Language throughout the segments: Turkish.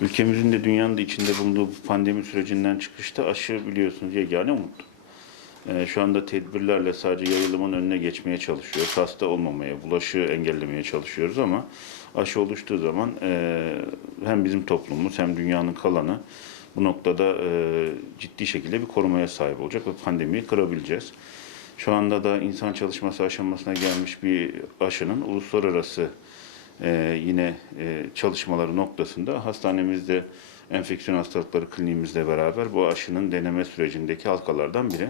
Ülkemizin de dünyanın da içinde bulunduğu bu pandemi sürecinden çıkışta aşı biliyorsunuz yegane umut. Ee, şu anda tedbirlerle sadece yayılımın önüne geçmeye çalışıyoruz. Hasta olmamaya, bulaşı engellemeye çalışıyoruz ama aşı oluştuğu zaman e, hem bizim toplumumuz hem dünyanın kalanı bu noktada e, ciddi şekilde bir korumaya sahip olacak ve pandemiyi kırabileceğiz. Şu anda da insan çalışması aşamasına gelmiş bir aşının uluslararası e, yine e, çalışmaları noktasında hastanemizde enfeksiyon hastalıkları kliniğimizle beraber bu aşının deneme sürecindeki halkalardan biri.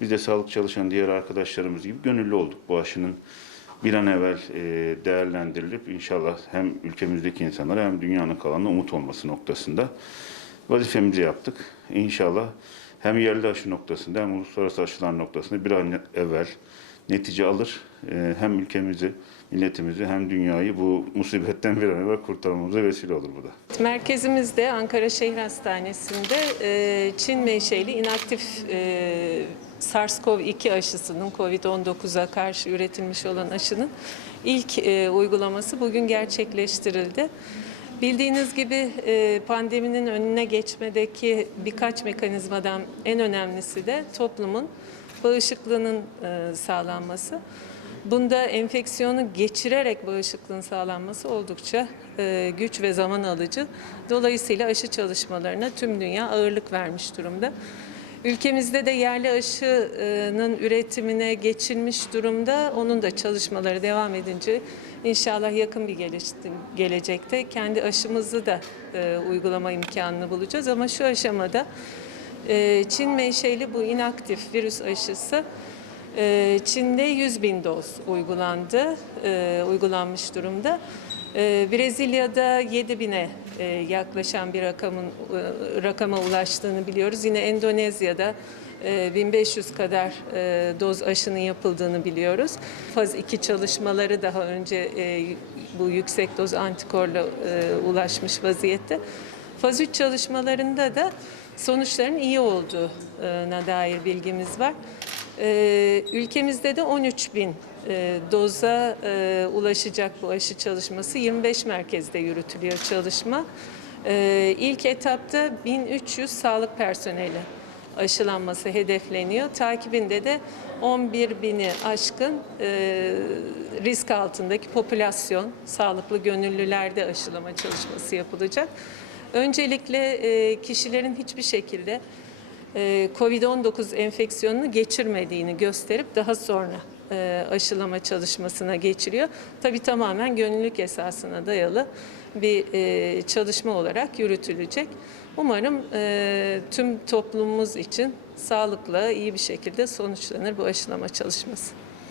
Biz de sağlık çalışan diğer arkadaşlarımız gibi gönüllü olduk bu aşının bir an evvel e, değerlendirilip inşallah hem ülkemizdeki insanlara hem dünyanın kalanına umut olması noktasında vazifemizi yaptık. İnşallah hem yerli aşı noktasında hem uluslararası aşılar noktasında bir an evvel netice alır. E, hem ülkemizi, milletimizi hem dünyayı bu musibetten bir an evvel kurtarmamıza vesile olur bu da. Merkezimizde Ankara Şehir Hastanesi'nde e, Çin menşeli inaktif e, SARS-CoV-2 aşısının COVID-19'a karşı üretilmiş olan aşının ilk e, uygulaması bugün gerçekleştirildi. Bildiğiniz gibi pandeminin önüne geçmedeki birkaç mekanizmadan en önemlisi de toplumun bağışıklığının e, sağlanması. Bunda enfeksiyonu geçirerek bağışıklığın sağlanması oldukça e, güç ve zaman alıcı. Dolayısıyla aşı çalışmalarına tüm dünya ağırlık vermiş durumda. Ülkemizde de yerli aşının üretimine geçilmiş durumda. Onun da çalışmaları devam edince inşallah yakın bir gele- gelecekte kendi aşımızı da e, uygulama imkanını bulacağız. Ama şu aşamada e, Çin menşeli bu inaktif virüs aşısı ee, Çin'de 100 bin doz uygulandı, e, uygulanmış durumda. Ee, Brezilya'da 7 bine e, yaklaşan bir rakamın e, rakama ulaştığını biliyoruz. Yine Endonezya'da e, 1500 kadar e, doz aşının yapıldığını biliyoruz. Faz 2 çalışmaları daha önce e, bu yüksek doz antikorla e, ulaşmış vaziyette. Faz 3 çalışmalarında da sonuçların iyi olduğuna dair bilgimiz var. Ee, ülkemizde de 13 bin e, doza e, ulaşacak bu aşı çalışması. 25 merkezde yürütülüyor çalışma. Ee, ilk etapta 1300 sağlık personeli aşılanması hedefleniyor. Takibinde de 11 bini aşkın e, risk altındaki popülasyon, sağlıklı gönüllülerde aşılama çalışması yapılacak. Öncelikle e, kişilerin hiçbir şekilde e, COVID-19 enfeksiyonunu geçirmediğini gösterip daha sonra e, aşılama çalışmasına geçiliyor. Tabii tamamen gönüllülük esasına dayalı bir çalışma olarak yürütülecek. Umarım tüm toplumumuz için sağlıklı, iyi bir şekilde sonuçlanır bu aşılama çalışması.